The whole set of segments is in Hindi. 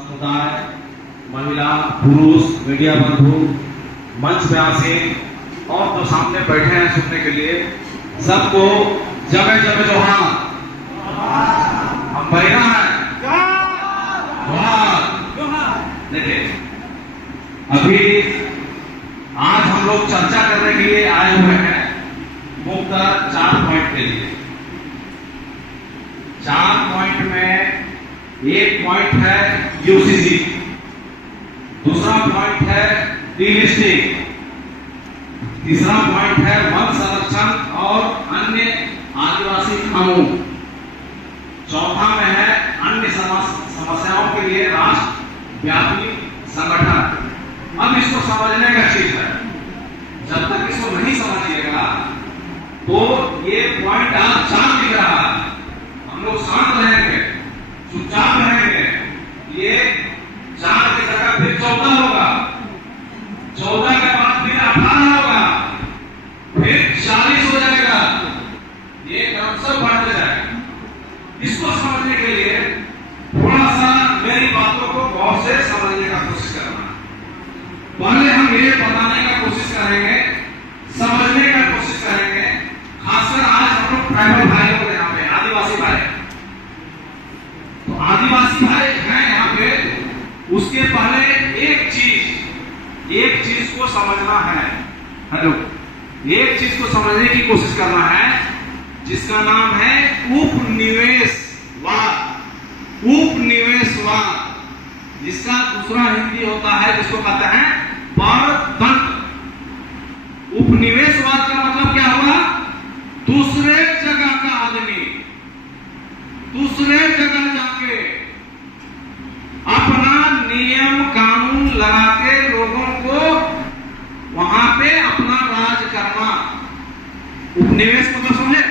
समुदाय, महिला, पुरुष, मीडिया बंधु, मंच पे आसीन और जो सामने बैठे हैं सुनने के लिए, सबको जगह जगह जोहार। हम बहरा है देखिए, अभी आज हम लोग चर्चा करने के लिए आए हुए हैं मुख्य 4 पॉइंट के लिए। 4 पॉइंट में एक पॉइंट है यूसीसी, दूसरा पॉइंट है डीलिस्टिंग, तीसरा पॉइंट है वन संरक्षण और अन्य आदिवासी कानून, चौथा में है अन्य समस्याओं के लिए राष्ट्रव्यापी संगठन। अब इसको समझने का चीज है, जब तक इसको नहीं समझिएगा तो ये पॉइंट आज 4 दिख रहा है, हम लोग शांत रहेंगे, चुपचाप रहेंगे, ये 4 की जगह फिर 14 होगा, 14 के बाद फिर 18 होगा, फिर 40 हो जाएगा, ये क्रमशः बढ़ते जाएगा। इसको समझने के लिए थोड़ा सा मेरी बातों को गौर से समझने का कोशिश करना। पहले हम ये बताने का कोशिश करेंगे, समझने का कोशिश करेंगे, खासकर आज हम लोग ट्राइबल भाई लोग यहाँ पे, आदिवासी भाई, तो आदिवासी भाई हैं यहाँ पे। उसके पहले एक चीज को समझना है, हेलो, एक चीज को समझने की कोशिश करना है जिसका नाम है उपनिवेशवाद। उपनिवेशवाद जिसका दूसरा हिंदी होता है जिसको कहते हैं परतंत्र। उपनिवेशवाद का मतलब क्या हुआ? दूसरे जगह का आदमी दूसरे जगह जाके अपना नियम कानून लगा के लोगों को वहां पे अपना राज करना। उपनिवेश मतलब समझे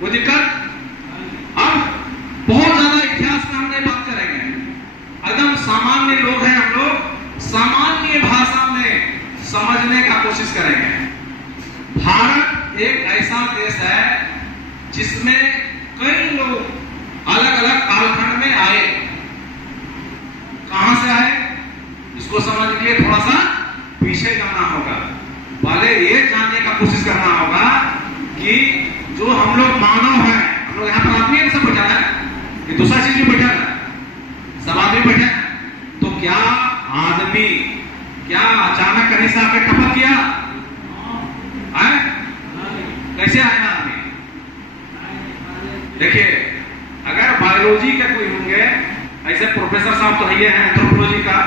वो दिक्कत। अब बहुत ज्यादा इतिहास में हम नहीं बात करेंगे, एकदम सामान्य लोग हैं हम लोग, सामान्य भाषा में समझने का कोशिश करेंगे। भारत एक ऐसा देश है जिसमें कई लोग अलग अलग कालखंड में आए। कहां से आए इसको समझ के थोड़ा सा पीछे जाना होगा। पहले ये जानने का कोशिश करना होगा कि जो हम लोग मानव हैं, हम लोग यहाँ पर आदमी सब बैठा है, ये दूसरा चीज भी बैठा है, सब आदमी बैठे हैं, तो क्या आदमी क्या अचानक कहीं से आके टपक गया? कैसे आया आदमी? देखिए, अगर बायोलॉजी के कोई होंगे, ऐसे प्रोफेसर साहब तो है एंथ्रोपोलॉजी का,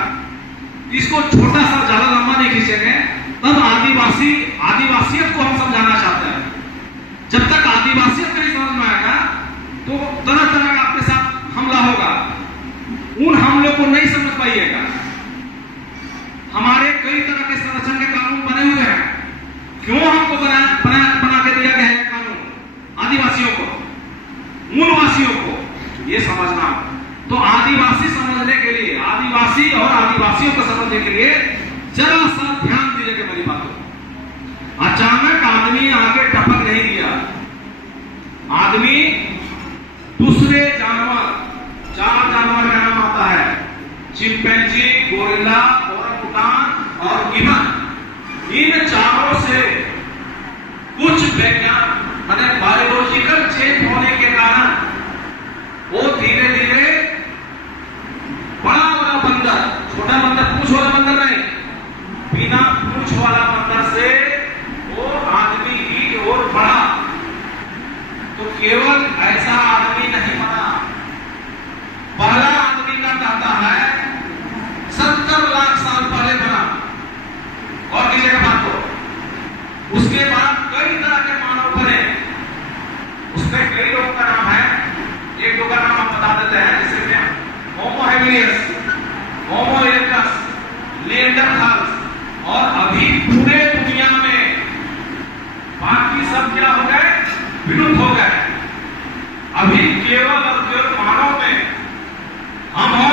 इसको छोटा सा ज्यादा लंबा नहीं खींचेंगे, तब आदिवासियत को हम समझाना चाहते हैं। जब तक आदिवासियत नहीं समझ में आएगा तो तरह तरह का आपके साथ हमला होगा, उन हमलों को नहीं समझ पाइएगा। हमारे कई तरह के संरक्षण के कानून बने हुए हैं, क्यों हमको बना के दिया गया है कानून? आदिवासियों को, मूलवासियों को ये समझना। तो आदिवासी समझने के लिए, आदिवासी और आदिवासियों को समझने के लिए जरा सा ध्यान दीजिएगा मेरी बातों। अचानक आदमी आगे टपक नहीं दिया, आदमी दूसरे जानवर, 4 जानवर का नाम आता है, चिंपैंजी, गोरिल्ला, ओरंगुटान और गिबन। इन चारों से कुछ वैज्ञान माने बायोलॉजिकल चेंज होने के कारण वो धीरे धीरे बड़ा वाला बंदर, छोटा बंदर, पूंछ वाला बंदर नहीं, बिना पूंछ वाला बंदर से वो आदमी की ओर बढ़ा। तो केवल ऐसा आदमी नहीं बना, पहला आदमी का दाता है 70 लाख साल पहले बना। और कीजिएगा बात को, उसके बाद कई तरह के मानव बने, उसमें कई लोगों का नाम है, एक दो का नाम हम बता देते हैं, जैसे कि होमो हेबिलियस, होमो इरेक्टस, निएंडरथाल्स, और अभी पूरे दुनिया में बाकी सब क्या हो गए? विलुप्त हो गए। अभी केवल और केवल मानव में हम हो,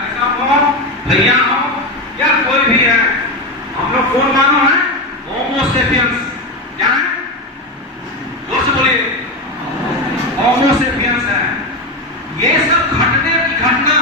ऐसा हो, भैया हो या कोई भी है, हम लोग कौन मानव है? होमो सेपियंस। क्या है? जोर से बोलिए, होमो सेपियंस है। ये सब घटने की घटना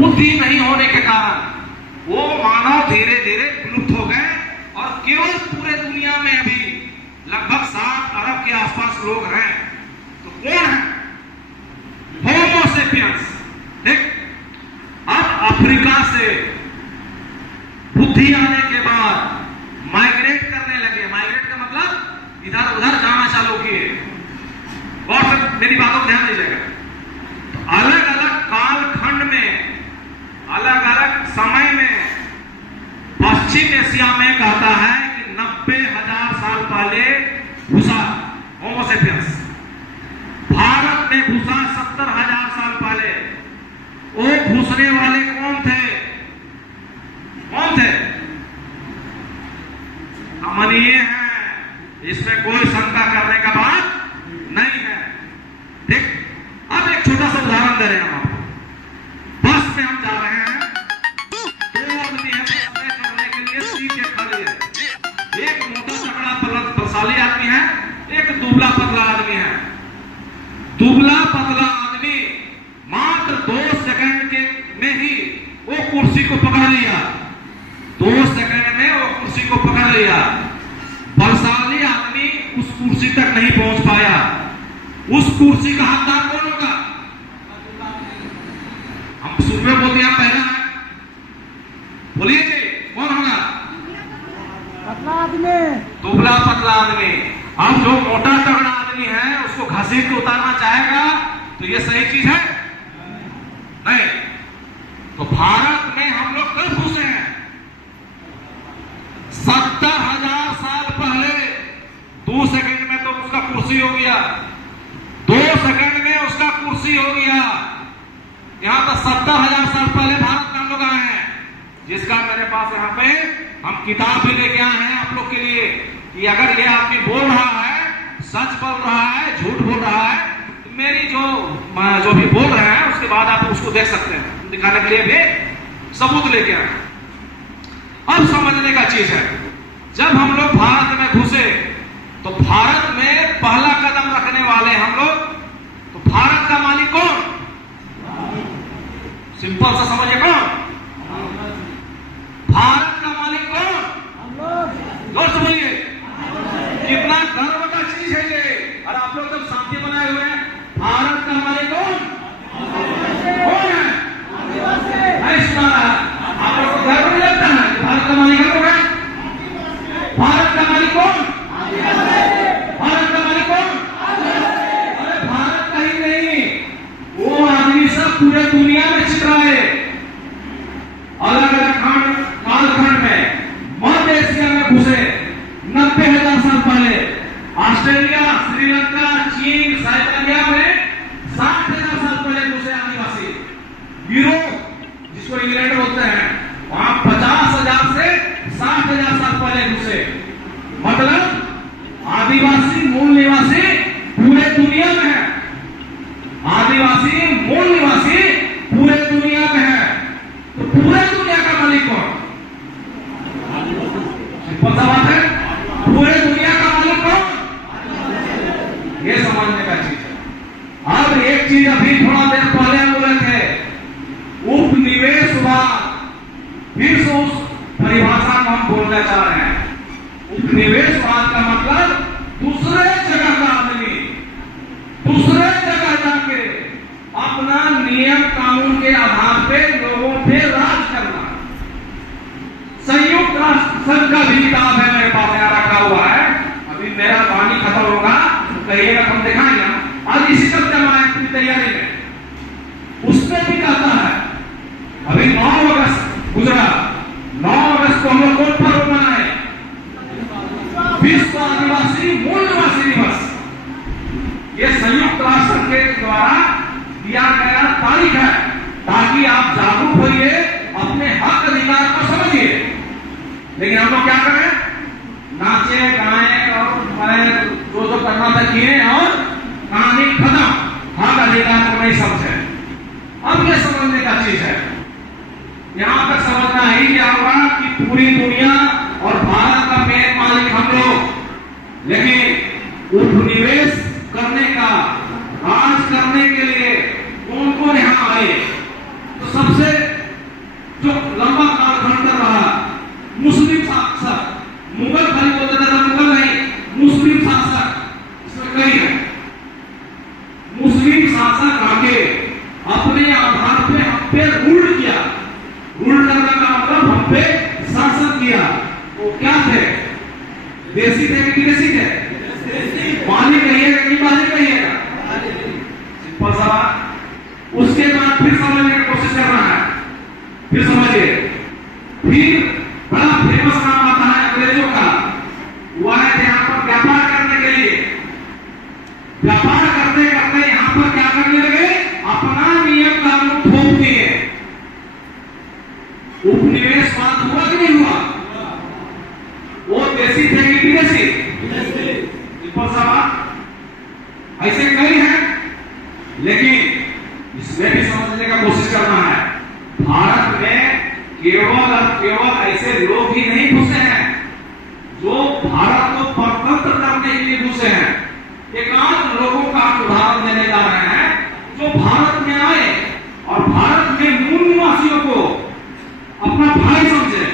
बुद्धि नहीं होने के कारण वो मानव धीरे धीरे विलुप्त हो गए और केवल पूरे दुनिया में अभी लगभग 7 अरब के आसपास लोग हैं। तो कौन है? होमो सेपियंस। ठीक, अब अफ्रीका से बुद्धि आने के बाद माइग्रेट करने लगे। माइग्रेट का मतलब इधर उधर जाना चालू किए। और सब मेरी बातों को ध्यान दीजिएगा। तो अलग अलग कालखंड में, अलग अलग समय में पश्चिम एशिया में कहता है कि 90,000 साल पहले घुसा होमो सेपियंस। भारत में घुसा 70,000 साल पहले। वो घुसने वाले कौन थे? कौन थे? अमनीय है, इसमें कोई शंका करने का बात नहीं है। ठीक, अब एक छोटा सा उदाहरण दे रहे हैं हम आपको। बस में हम जा रहे हैं, 2 आदमी है बस में चढ़ने के लिए, सीट के खड़े हैं। एक मोटा तगड़ा बलशाली आदमी है, एक दुबला पतला आदमी है। दुबला पतला आदमी मात्र 2 सेकंड के में ही वो कुर्सी को पकड़ लिया। 2 सेकंड में वो कुर्सी को पकड़ लिया। बलशाली आदमी उस कुर्सी तक नहीं पहुंच पाया। उस कुर्सी का हकदार कौन होगा? हम शुरू में बोलते हैं पहला है, बोलिए जी, कौन होगा? पतला आदमी, दुबला पतला आदमी। अब जो मोटा तगड़ा आदमी है उसको घसीट के उतारना चाहेगा तो ये सही चीज है? नहीं। तो भारत में हम लोग कब घुसे हैं? 70,000 साल पहले। 2 सेकंड में तो उसका कुर्सी हो गया। 2 सेकंड में उसका कुर्सी हो गया। यहां पर 70,000 साल पहले भारत में हम लोग आए हैं, जिसका मेरे पास यहाँ पे हम किताब भी लेके आए हैं आप लोग के लिए कि अगर ये आदमी बोल रहा है, सच बोल रहा है, झूठ बोल रहा है, तो मेरी जो भी बोल रहे हैं उसके बाद आप उसको देख सकते हैं। दिखाने के लिए भी सबूत लेके आए। अब समझने का चीज है, जब हम लोग भारत में घुसे तो भारत में पहला कदम रखने वाले हम लोग। तो भारत का मालिक कौन? सिंपल सा समझिए, कौन? भारत का मालिक कौन? जोर से बोलिए। कितना गर्व का चीज है ये। और आप लोग जब शांति बनाए हुए हैं, भारत का मालिक कौन? कौन है? नहीं सुना रहा। आप लोग को गर्व नहीं लगता है कि भारत का मालिक कौन है? भारत का मालिक कौन? भारत का मालिक कौन? अरे भारत का ही नहीं, वो आदमी सब पूरे दुनिया में छितराए। अलग अलग कालखंड में मध्य एशिया में घुसे 90,000 साल पहले। ऑस्ट्रेलिया, श्रीलंका, चीन, साइबेरिया में 60,000 साल पहले घुसे आदिवासी। यूरोप, जिसको इंग्लैंड बोलते हैं, वहां 50,000 से 60,000 साल पहले घुसे। मतलब आदिवासी मूल निवासी पूरे दुनिया में है। आदिवासी मूल निवासी पूरे दुनिया में है। तो पूरे दुनिया का मालिक कौन? सिंपल सा बात है, पूरे दुनिया का मालिक कौन? ये समझने का चीज है। अब एक चीज अभी थोड़ा देर पहले हम बोले थे, उपनिवेशवाद। फिर से उस परिभाषा को हम बोलना चाह रहे हैं। उपनिवेशवाद का मतलब दूसरे जगह का आदमी दूसरे जगह जाके अपना नियम कानून के आधार पे लोगों पे राज करना। संयुक्त राष्ट्र संघ का भी किताब है मेरे पास, यहाँ रखा हुआ है। अभी मेरा पानी खत्म होगा तो कहिएगा, हम दिखाएंगे। आज इसी चलते हमारे पूरी तैयारी में उसमें भी कहता है। अभी 9 अगस्त गुजरा, 9 अगस्त को हम लोग कौन पर्व मनाए? विश्व आदिवासी मूल निवासी दिवस। ये संयुक्त राष्ट्र के द्वारा दिया गया तारीख है, ताकि आप जागरूक होइए, अपने हक अधिकार को समझिए। लेकिन हम लोग क्या करें? नाचे गाएं और जो करना था किए और कहानी खत्म। हक अधिकार को नहीं समझे। अब ये समझने का चीज है, यहां तक समझना ही क्या होगा कि पूरी दुनिया और भारत का मेन मालिक हम लोग। लेकिन उपनिवेश करने का, राज करने के लिए कौन कौन यहां आए? तो सबसे बाहरी कहिएगा कि बाहरी कहिएगा, सिंपल सा बात। उसके बाद फिर समझने की कोशिश करना है, फिर समझिए। फिर बड़ा फेमस नाम आता है अंग्रेजों का, वो आए थे यहाँ पर व्यापार करने के लिए। व्यापार करते करते यहाँ पर क्या करने लगे, अपना नियम कानून थोप दिए। उपनिवेशवाद हुआ कि नहीं हुआ? वो देसी थे कि विदेशी? सिंपल सा बात। ऐसे कई हैं, लेकिन इसमें भी समझने का कोशिश करना है। भारत में केवल और केवल ऐसे लोग ही नहीं घुसे हैं जो भारत को परतंत्र करने के लिए घुसे हैं। एकांत लोगों का उदाहरण देने जा रहे हैं जो भारत में आए और भारत में मूल निवासियों को अपना भाई समझे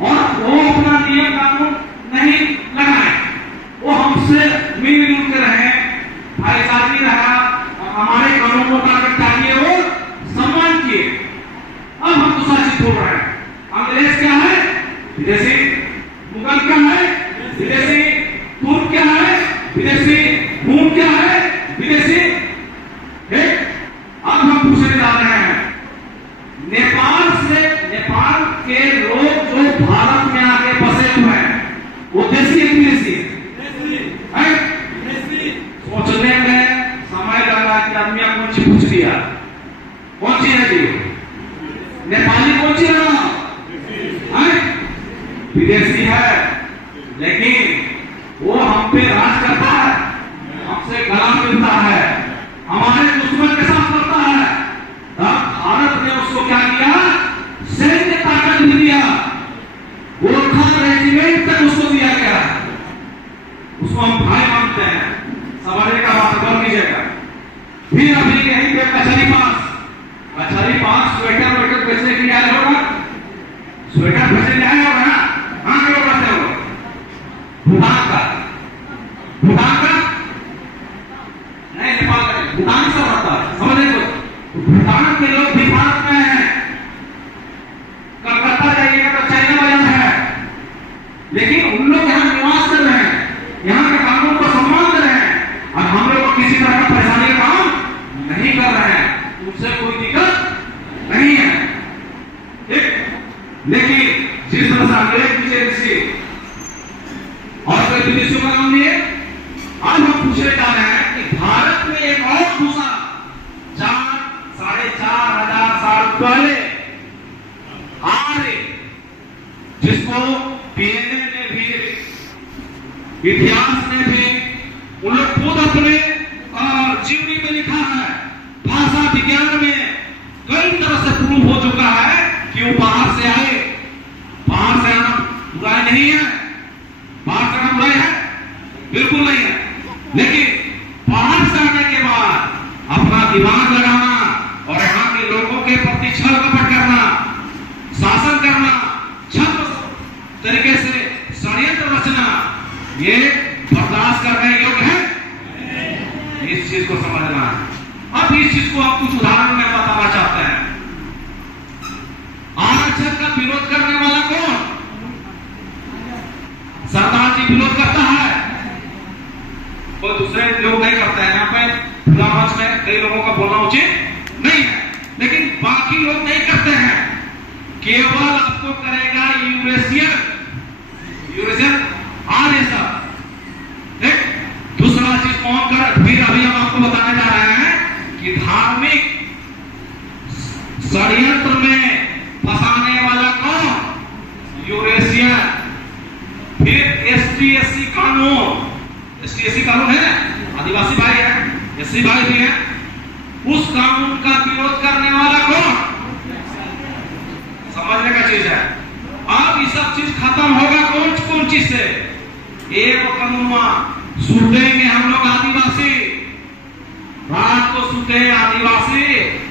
और वो अपना नियम कानून नहीं लगाए, वो हमसे मिलजुल के रहे, भाईचारगी रहा और हमारे कानूनों का चाहिए वो सम्मान किए। अब हम दूसरा चीज बोल रहे हैं, अंग्रेज क्या है? विदेशी। मुगल क्या है? विदेशी। तुर्क क्या है? विदेशी। हून क्या है? विदेशी। अब हम पूछने जा रहे हैं, नेपाल के लोग जो भारत में आके बसे हुए हैं, वो देशी है विदेशी है? सोचने में समय लगा कि आदमी कौन सी पूछ लिया, कौन सी है जी? नेपाली कौन सी है? विदेशी है, लेकिन वो हम पे राज करता है, हमसे गला मिलता है, हमारे दुश्मन के साथ करता है। तब भारत ने उसको क्या किया? सैन्य ताकत भी दिया, गोरखा रेजिमेंट तक उसको दिया गया। उसको हम भाई मानते हैं, समझने का बात कर लीजिएगा। फिर अभी यहीं पे कचहरी पास स्वेटर बेचने के लिए आए होगा, स्वेटर बेचने आए होगा ना? हाँ, क्यों कहते हो? भूटान का नहीं, नेपाल का नहीं, भूटान से होता है, समझे तो? भूटान के लोग भी भारत में हैं। कलकत्ता जाइएगा तो चाइना बाजार है, लेकिन उन लोग यहाँ निवास कर रहे हैं, यहाँ के कानून को सम्मान कर रहे हैं और हम लोग किसी तरह का परेशानी का काम नहीं कर रहे हैं, उनसे कोई दिक्कत नहीं है। लेकिन जिस तरह से अंग्रेज विदेशी और कोई विदेशियों का नाम नहीं है, आज हम पूछने जा रहे हैं कि भारत में एक और दूसरा 4,500 साल पहले आर्य, जिसको पीएनए ने भी, इतिहास ने भी, उन लोग खुद अपने जीवनी में लिखा है, भाषा विज्ञान में कई तरह से प्रूव हो चुका है कि वो बाहर से आए। बाहर से आना बुराई नहीं है, बाहर से आना बुराई है बिल्कुल नहीं है, लेकिन बाहर से आने के बाद अपना दिमाग लगाना और यहाँ के लोगों के प्रति छल कपट करना, शासन करना, छल तरीके से षड्यंत्र रचना, ये बर्दाश्त करने योग्य है? इस चीज को समझना है। अब इस चीज को आप कुछ उदाहरण में बताना चाहते हैं। आरक्षण का विरोध करने वाला कौन? सरदार जी विरोध करता है, कोई दूसरे लोग नहीं करते हैं। यहाँ पे खुला मंच में कई लोगों का बोलना उचित नहीं है, लेकिन बाकी लोग नहीं करते हैं। केवल आपको करेगा यूरेशियन आर्य सब। दूसरा चीज कौन कर? फिर अभी हम आपको बताने जा रहे हैं कि धार्मिक षड्यंत्र में फंसाने वाला कौन? यूरेशियन। फिर एसटी/एससी कानून, एसटी/एससी कानून है, आदिवासी भाई है, एससी भाई भी है, उस कानून का विरोध करने वाला कौन? समझने का चीज है। अब ये सब चीज खत्म होगा कौन चीज से? एक कानून सुतेंगे हम लोग आदिवासी, रात को सुते हैं आदिवासी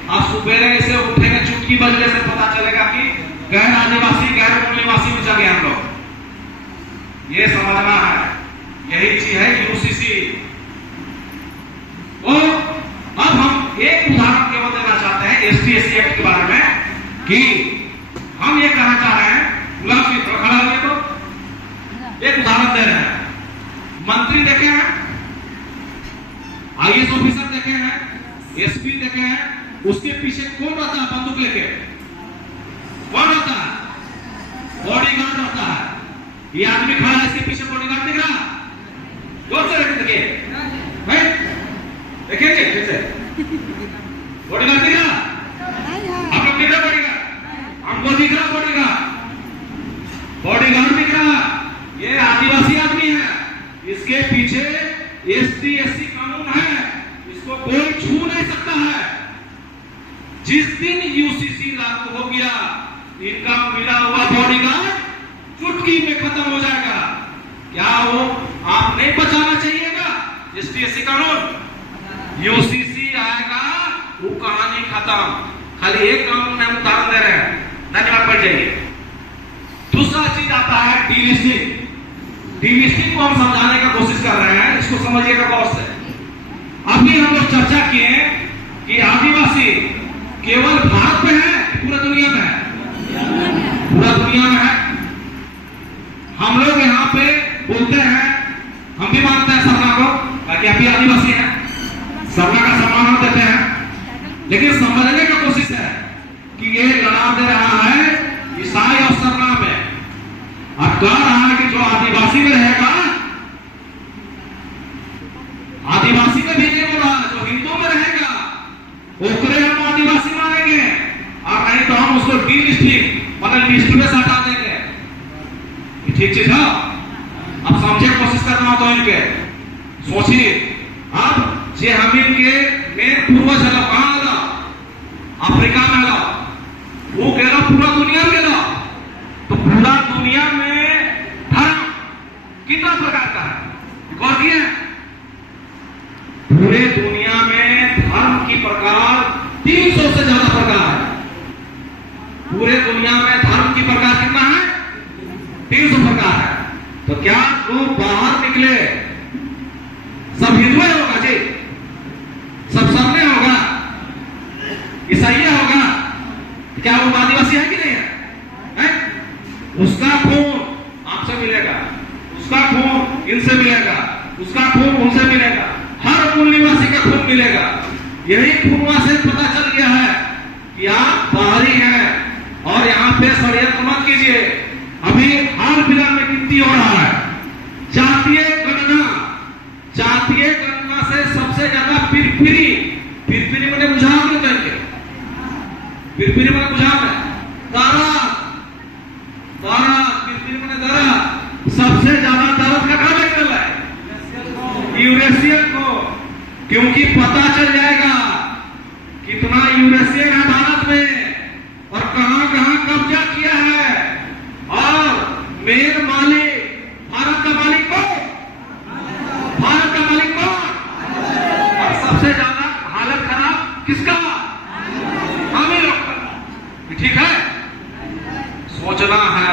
और सुबह से उठेंगे, चुटकी बजने से पता चलेगा कि गैर आदिवासी गैर मूल निवासी में चले हम लोग। ये समझना है, यही चीज है यूसीसी। तो अब हम एक उदाहरण केवल देना चाहते हैं एसटी/एससी एक्ट के बारे में, कि हम ये कहना चाह रहे हैं, गुलाम जी खड़ा हुए तो एक उदाहरण दे रहे हैं। मंत्री देखे हैं आईएएस ऑफिसर देखे हैं, एसपी देखे हैं, उसके पीछे कौन रहता है बंदूक लेके? कौन रहता है? बॉडीगार्ड रहता है। ये आदमी खड़ा है, इसके पीछे बॉडीगार्ड दिख रहा? जोर से देखिए, देखेंगे कैसे बॉडीगार्ड दिख रहा? आप लोग दिख रहा बॉडीगार्ड? हमको दिख रहा बॉडीगार्ड, बॉडीगार्ड दिख रहा। ये आदिवासी आदमी है, इसके पीछे एसटी एससी कानून है, इसको कोई छू नहीं सकता है। जिस दिन यूसीसी लागू हो गया, इनका मिला हुआ बॉडीगार्ड चुटकी में खत्म हो जाएगा। क्या वो आप नहीं बचाना चाहिएगा? एसटी एससी कानून, यूसीसी आएगा, वो कहानी खत्म। खाली एक कानून में हम उदाहरण दे रहे हैं, धन्यवाद। पढ़ जाइए। दूसरा चीज आता है डीलिस्टिंग। डीलिस्टिंग को हम समझाने का कोशिश कर रहे हैं, इसको समझिएगा गौर से। अभी हम लोग चर्चा किए कि आदिवासी केवल भारत में है, पूरा दुनिया में है? पूरा दुनिया में है। हम लोग यहाँ पे बोलते हैं, हम भी मानते हैं सरना को, ताकि आप भी आदिवासी हैं, सरना का सम्मान हम देते हैं, लेकिन समझने की कोशिश है कि ये लड़ा दे रहा है ईसाई और सरना में, और कह रहा है कि जो आदिवासी में रहेगा, आदिवासी में भी नहीं बोला, जो हिंदू में रहेगा ओकरे हम आदिवासी मानेंगे, और नहीं तो हम उसको डीलिस्टिंग मतलब लिस्ट में से हटा देंगे। ठीक चीज है? अब समझे कोशिश करना हो तो इनके सोचिए। अब जे हम इनके मेन पूर्वज है, कहां है? अफ्रीका में है, वो गेला पूरा दुनिया में गेला। तो पूरा दुनिया में धर्म कितना प्रकार का है? गौर किए? पूरे दुनिया में धर्म की प्रकार 300 से ज्यादा प्रकार है। पूरे दुनिया में धर्म की प्रकार कितना है? 300 प्रकार है। तो क्या जो बाहर निकले सब हिंदू होगा जी? सब सरने होगा? ईसाई होगा? क्या वो आदिवासी है कि नहीं है? उसका खून आपसे मिलेगा, उसका खून इनसे मिलेगा, उसका खून उनसे मिलेगा, हर मूल निवासी का खून मिलेगा। यही खून से पता चल गया है कि आप बाहरी हैं और यहाँ पे षड्यंत्र मत कीजिए। अभी हाल फिलहाल में गिनती हो रहा है, जातीय गणना से सबसे ज्यादा पिरपिरी मैंने बुझाव नहीं कहेंगे, पिरपिरी मैंने बुझाव है, दारा पिरपिरी मैंने दारा, सबसे ज्यादा दर्द का काम निकल है यूरेशियन को, क्योंकि पता चल जाएगा कितना यूरेशियन है भारत में और कहां कहां कब्जा किया है। और मेन मालिक भारत का मालिक कौन? भारत का मालिक कौन? और सबसे ज्यादा हालत खराब किसका? हम ही लोग का। ठीक है? सोचना है,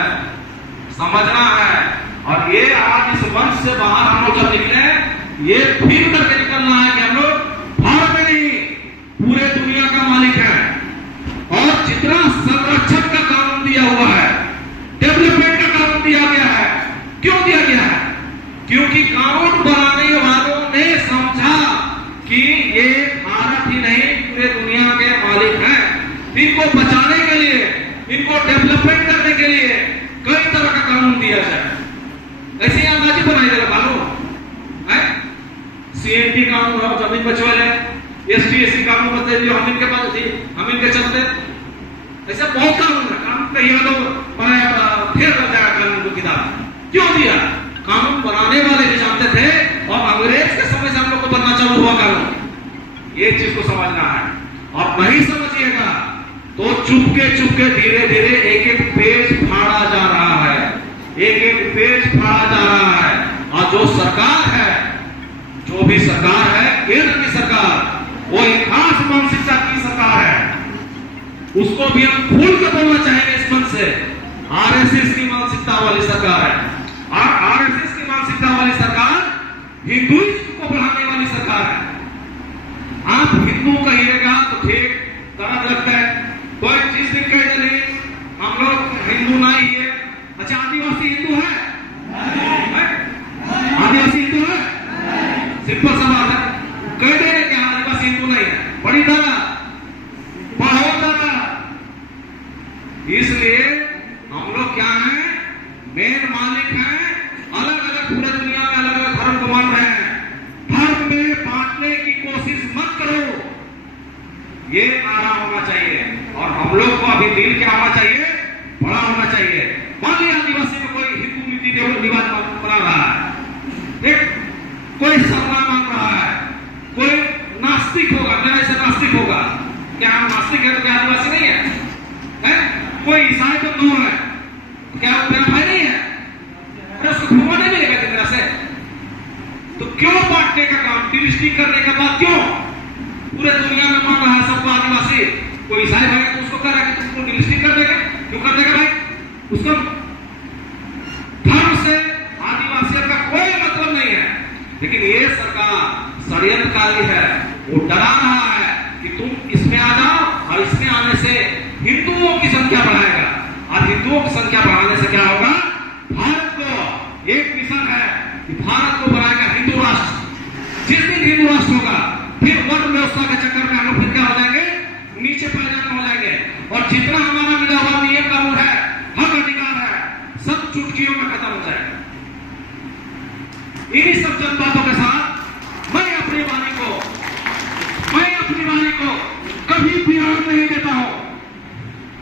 समझना है। और ये आज इस वंश से बाहर हम लोग जब निकले, ये फील करके निकलना है कि हम लोग भारत में नहीं पूरे दुनिया का मालिक है। और जितना संरक्षण का कानून दिया हुआ है, डेवलपमेंट का कानून दिया गया है, क्यों दिया गया है? क्योंकि कानून बनाने वालों ने समझा कि ये भारत ही नहीं पूरे दुनिया के मालिक हैं। इनको बचाने के लिए, इनको डेवलपमेंट करने के लिए कई तरह का कानून दिया जाए। ऐसे अंदाजी बनाई जाएगा मालूम है? सीएनटी कानून हो, जमीन बचवाले, एसटी एससी कानून होते जो हम इनके पास थी, हम इनके चलते। ऐसा बहुत कानून है, कानून कहीं तो फिर लग जाएगा कानून को किताब। क्यों दिया? कानून बनाने वाले भी जानते थे और अंग्रेज के समय से हम लोग को बनना चालू हुआ कानून। ये चीज को समझना है। और नहीं समझिएगा तो चुपके धीरे धीरे एक एक पेज फाड़ा जा रहा है, एक एक पेज फाड़ा जा रहा है। और जो सरकार है, जो भी सरकार है, केंद्र की सरकार, वो एक खास मानसिकता की सरकार है। उसको भी हम खोल के बोलना चाहेंगे इस मन से, आरएसएस की मानसिकता वाली सरकार है। और आरएसएस की मानसिकता वाली सरकार हिंदुइज्म को बढ़ाने वाली सरकार है। आप हिंदू कहिएगा तो ठीक दर्द लगता है, कोई जिस दिन कह चले हम लोग हिंदू नहीं है। अच्छा, आदिवासी हिंदू है? आदिवासी हिंदू है? सिंपल सा बात है, कह ये नारा होना चाहिए और हम लोग को अभी दिल क्या होना चाहिए, बड़ा होना चाहिए। मान लिया आदिवासी में कोई हिंदू नीति रिवाज बना रहा है, एक कोई शर्मा मांग रहा है, कोई नास्तिक होगा, मेरा ऐसा नास्तिक होगा, क्या हम नास्तिक है तो क्या आदिवासी नहीं है? कोई ईसाई तो दूर है, क्या वो मेरा भाई नहीं है? अरे उसको घुमा नहीं मिलेगा तेरा से, तो क्यों बांटने का काम, डिविजन करने का बात क्यों? पूरे दुनिया में मान रहा है सबको आदिवासी, कोई ईसाई भाई तो उसको कह रहा है कि तुमको डिविजन कर देगा, क्यों कर देगा भाई? उसको धर्म से आदिवासियों का कोई मतलब नहीं है। लेकिन ये सरकार षड्यंत्रकारी है, वो डरा रहा है कि तुम इसमें आ जाओ और इसमें आने से हिंदुओं की संख्या बढ़ाएगा, और हिंदुओं की संख्या बढ़ाने से क्या होगा? भारत को एक मिशन है कि भारत को बनाएगा हिंदू राष्ट्र। जिस दिन हिंदू राष्ट्र होगा फिर वर्ण व्यवस्था के चक्कर में हम लोग फिर क्या हो जाएंगे, नीचे पायदान हो जाएंगे, और जितना हमारा मिला हुआ नियम कानून है, हक अधिकार है, सब चुटकियों में खत्म हो जाएगा। इन्हीं सब जनबातों के साथ मैं अपनी वाणी को कभी विराम नहीं देता हूं।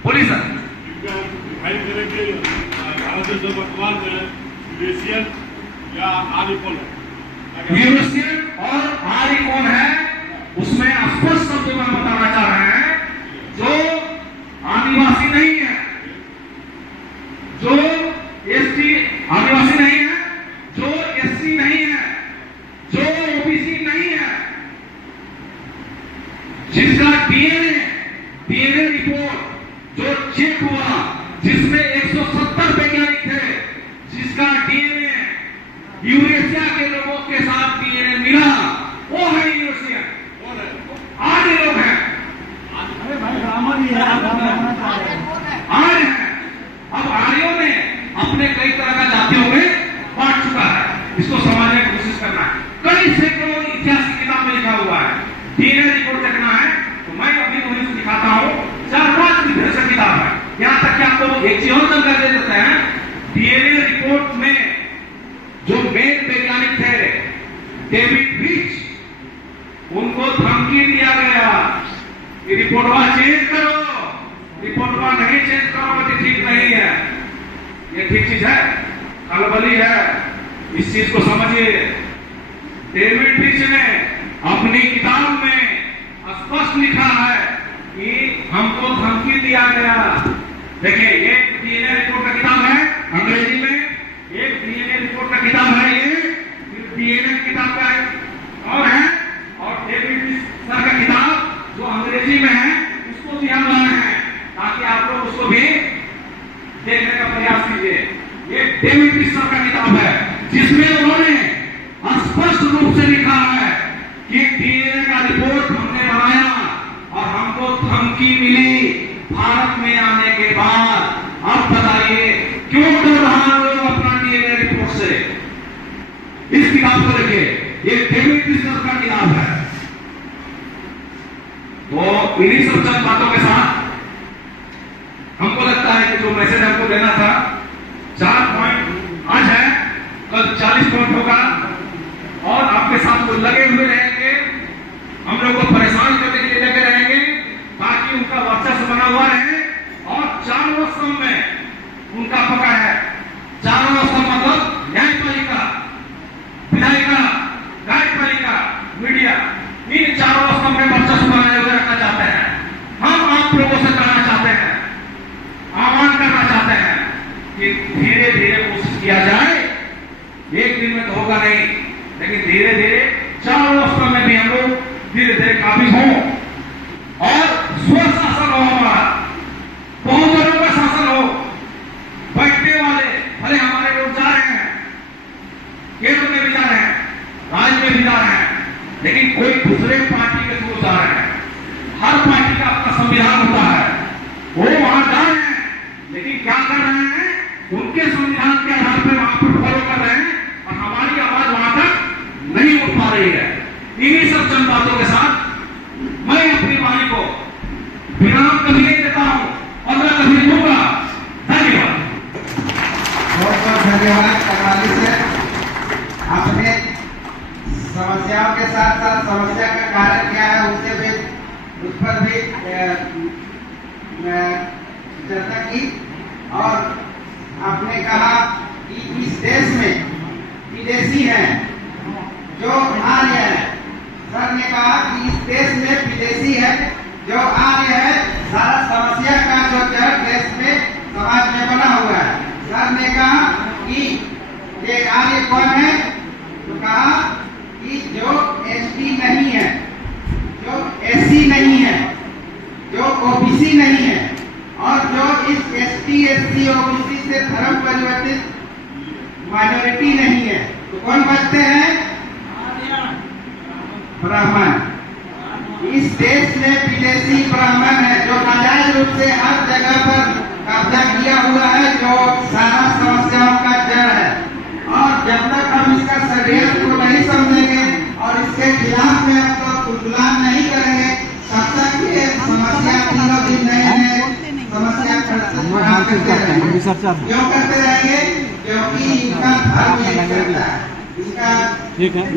बोलिए सर। दिखाई दे रहे कि भारत देश वर्तमान में यूरेशियन या आर्य कौन है? यूरेशियन और आर्य कौन है, उसमें स्पष्ट शब्द में बताना चाह रहे हैं, जो आदिवासी नहीं है, जो एसटी आदिवासी नहीं है, जो एससी नहीं है, जो ओबीसी नहीं है, जिसका डीएनए रिपोर्ट जो चेक हुआ, जिसमें 170 वैज्ञानिक थे, जिसका डीएनए यूरेशिया के लोगों के साथ डीएनए मिला, वो है यूरेशिया, आर्य लोग हैं। अरे भाई ब्राह्मण ही है, आर्य हैं। अब आर्यों ने अपने कई तरह का जातियों में बांट चुका है, इसको समझने की कोशिश करना है। कई सैकड़ों इतिहास की किताब में लिखा हुआ है, डीएनए रिपोर्ट देखना है तो मैं अभी तुम्हें दिखाता हूं, 4-5 की से किताब है। यहां तक कि आपको एक चीज और जानकारी दे देते हैं, डीएनए रिपोर्ट में जो मेन वैज्ञानिक थे डेविड रिच, उनको धमकी दिया गया कि रिपोर्टवा चेंज करो, रिपोर्टवा नहीं चेंज करो तो ठीक नहीं है। ये ठीक चीज है, खलबली है, इस चीज को समझिए। डेविड रिच ने अपनी किताब में स्पष्ट लिखा है कि हमको धमकी दिया गया। देखिए, एक डीएनए रिपोर्ट का किताब है अंग्रेजी में, एक डीएनए रिपोर्ट का किताब है, ये डीएनए किताब का और है, और डेविड रिच सर का किताब जो अंग्रेजी में है उसको भी हम लाए हैं ताकि आप लोग उसको भी देखने का प्रयास कीजिए। ये डेविड रिच सर का किताब है, जिसमें उन्होंने स्पष्ट रूप से लिखा है कि डीएनए का रिपोर्ट हमने बनाया और हमको धमकी मिली भारत में आने के बाद। अब बताइए क्यों डर रहा है लोग अपना डीएनए रिपोर्ट से? इस किताब को देखिए, ये डेविड रिच सर का किताब है। तो इन्हीं सब चंद बातों के साथ हमको लगता है कि जो मैसेज हमको देना था, 4 पॉइंट आज है, कल 40 पॉइंट होगा, और आपके साथ वो लगे हुए रहेंगे, हम लोग को परेशान करने के लिए लगे रहेंगे ताकि उनका वर्चस्व बना हुआ रहे। और 4 स्तंभ में उनका पकड़ है। 4 स्तंभ मतलब न्यायपालिका, विधायिका, कार्यपालिका, मीडिया, इन 4 स्तंभ में वर्चस्व बनाए हुए रखना चाहते हैं। हम आप लोगों से करना चाहते हैं, आह्वान करना चाहते हैं कि धीरे धीरे कोशिश किया जाए, एक दिन में तो होगा नहीं, लेकिन धीरे धीरे 4 स्तंभ में भी हम लोग धीरे धीरे काबिज हों और स्वशासन हो, हमारा बहुजनों का शासन हो। बैठने वाले भले हमारे लोग जा रहे हैं, केंद्र में भी जा रहे हैं, राज्य में भी जा रहे हैं, लेकिन कोई दूसरे पार्टी के थ्रू जा रहे हैं। हर पार्टी का अपना संविधान होता है, वो वहां जा रहे हैं, लेकिन क्या कर रहे हैं, उनके संविधान के आधार पर वहां पर फॉलो कर रहे हैं और हमारी आवाज वहां तक नहीं उठ पा रही है। इन्हीं सब चंद बातों के साथ मैं अपनी वाणी को विराम कभी नहीं देता हूं और मैं कभी दूंगा। धन्यवाद। बहुत बहुत धन्यवाद करवाली से। अपने समस्याओं के साथ साथ समस्या का कारण क्या है उसे भी उस पर भी चर्चा की। और आपने कहा कि इस देश में विदेशी हैं जो आर्य है। सर ने कहा कि इस देश में विदेशी है जो आर्य है, सारा समस्या का जो जड़ देश में समाज में बना हुआ है। सर ने कहा कि ये आर्य कौन है, तो कहा कि जो एसटी नहीं है, जो एससी नहीं है, जो ओबीसी नहीं है, और जो इस एसटी एससी ओबीसी से धर्म परिवर्तित माइनॉरिटी नहीं है, तो कौन बचते हैं? ब्राह्मण। इस देश में विदेशी ब्राह्मण है जो नाजायज रूप से हर जगह पर कब्जा किया हुआ है, जो सारा समस्याओं का जड़ है। और जब तक हम इसका षड्यंत्र को नहीं समझेंगे और इसके खिलाफ में हम तो तुलना नहीं करेंगे, तब तक ये समस्या तीनों दिन नए समस्या करते रहेंगे। क्यों करते रहेंगे? क्योंकि इनका धर्म यही करता है, इनका ठीक है।